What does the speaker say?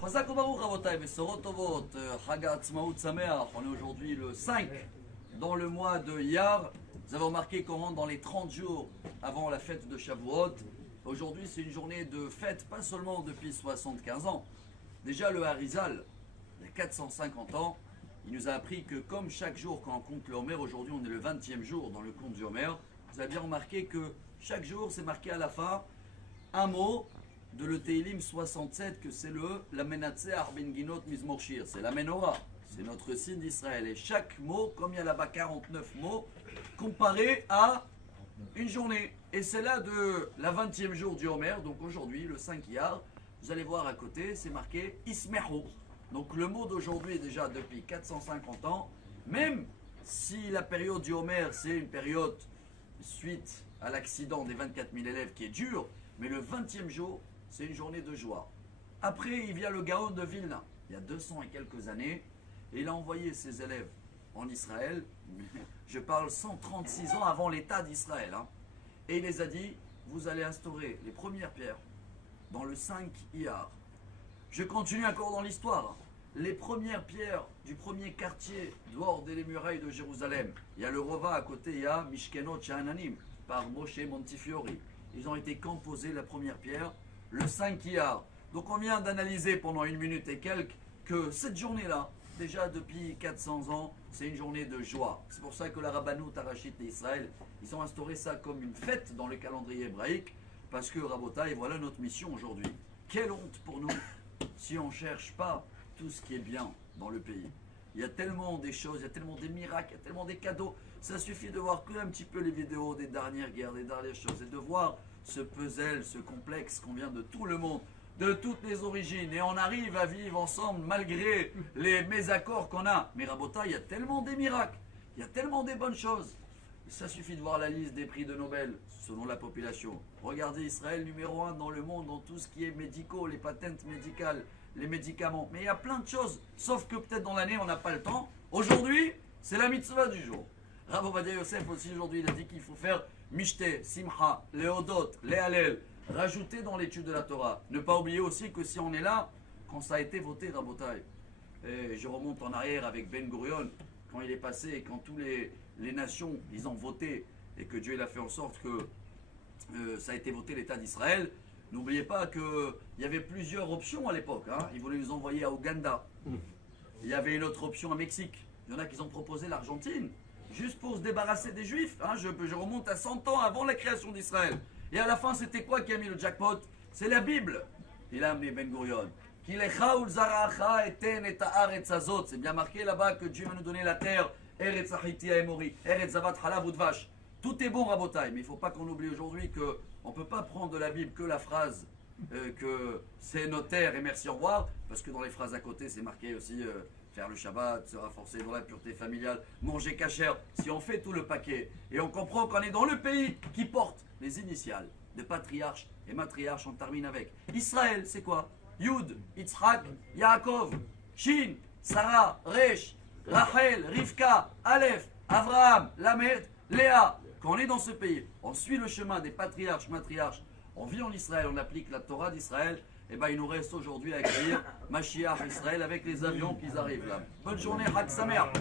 Chazak Baruch Rabotai, Besorot Tovot, Chag Ha'atzmaut Sameach. On est aujourd'hui le 5 dans le mois de Iyar. Vous avez remarqué qu'on rentre dans les 30 jours avant la fête de Shavuot. Aujourd'hui, c'est une journée de fête, pas seulement depuis 75 ans. Déjà, le Harizal, il y a 450 ans, il nous a appris que comme chaque jour quand on compte le Homer, aujourd'hui on est le 20e jour dans le compte du Homer, vous avez bien remarqué que chaque jour c'est marqué à la fin un mot de le Teilim 67, que c'est la Menatse Arben Ginot Mizmor Shir, c'est la Menorah, c'est notre signe d'Israël. Et chaque mot, comme il y a là-bas 49 mots, comparé à une journée. Et c'est là de la 20e jour du Homer, donc aujourd'hui, le 5 Iyar, vous allez voir à côté, c'est marqué Ismeho. Donc le mot d'aujourd'hui est déjà depuis 450 ans, même si la période du Homer, c'est une période suite à l'accident des 24 000 élèves qui est dure, mais le 20e jour, c'est une journée de joie. Après, il vient le Gaon de Vilna, il y a 200 et quelques années, et il a envoyé ses élèves en Israël, je parle 136 ans avant l'État d'Israël, et il les a dit, vous allez instaurer les premières pierres dans le 5 Iyar. Je continue encore dans l'histoire. Les premières pierres du premier quartier dehors des murailles de Jérusalem, il y a le Rova à côté, il y a Mishkenot Sha'ananim par Moshe Montefiore. Ils ont été composés, la première pierre, le 5 Iyar. Donc on vient d'analyser pendant 1 minute et quelques que cette journée-là, déjà depuis 400 ans, c'est une journée de joie. C'est pour ça que la Rabbanout Harashit d'Israël, ils ont instauré ça comme une fête dans le calendrier hébraïque, parce que Rabotai, voilà notre mission aujourd'hui. Quelle honte pour nous si on ne cherche pas tout ce qui est bien dans le pays. Il y a tellement des choses, il y a tellement des miracles, il y a tellement des cadeaux. Ça suffit de voir que un petit peu les vidéos des dernières guerres, des dernières choses, et de voir ce puzzle, ce complexe qu'on vient de tout le monde, de toutes les origines, et on arrive à vivre ensemble malgré les mésaccords qu'on a. Mais Rabota, il y a tellement des miracles, il y a tellement des bonnes choses. Ça suffit de voir la liste des prix de Nobel selon la population. Regardez Israël numéro 1 dans le monde dans tout ce qui est médicaux, les patentes médicales, les médicaments. Mais il y a plein de choses, sauf que peut-être dans l'année on n'a pas le temps. Aujourd'hui, c'est la mitzvah du jour. Rav Ovadia Yosef aussi aujourd'hui, il a dit qu'il faut faire Mishte, Simcha, Leodot, Lehalel, rajouter dans l'étude de la Torah. Ne pas oublier aussi que si on est là, quand ça a été voté, Rabotai, et je remonte en arrière avec Ben Gurion, quand il est passé et quand tous les nations, ils ont voté et que Dieu il a fait en sorte que ça a été voté l'État d'Israël. N'oubliez pas qu'il y avait plusieurs options à l'époque. Ils voulaient nous envoyer à Ouganda. Il y avait une autre option à Mexique. Il y en a qui ont proposé l'Argentine, juste pour se débarrasser des Juifs. Je remonte à 100 ans avant la création d'Israël. Et à la fin, c'était quoi qui a mis le jackpot? C'est la Bible. Il a amené Ben Gurion. C'est bien marqué là-bas que Dieu va nous donner la terre. Eretz Achiti Haemori, Eretz Zavat Halav Udvash. Tout est bon, Rabotai, mais il ne faut pas qu'on oublie aujourd'hui qu'on ne peut pas prendre de la Bible que la phrase que c'est nos terres et merci au revoir, parce que dans les phrases à côté, c'est marqué aussi faire le Shabbat, se renforcer dans la pureté familiale, manger kasher. Si on fait tout le paquet et on comprend qu'on est dans le pays qui porte les initiales de patriarche et matriarche, on termine avec Israël, c'est quoi? Yud, Yitzhak, Yaakov, Shin, Sarah, Resh, Rachel, Rivka, Aleph, Avraham, Lamed, Léa. Quand on est dans ce pays, on suit le chemin des patriarches, matriarches, on vit en Israël, on applique la Torah d'Israël, et bien il nous reste aujourd'hui à accueillir Mashiach Israël avec les avions qui arrivent là. Bonne journée, Chag Sameach.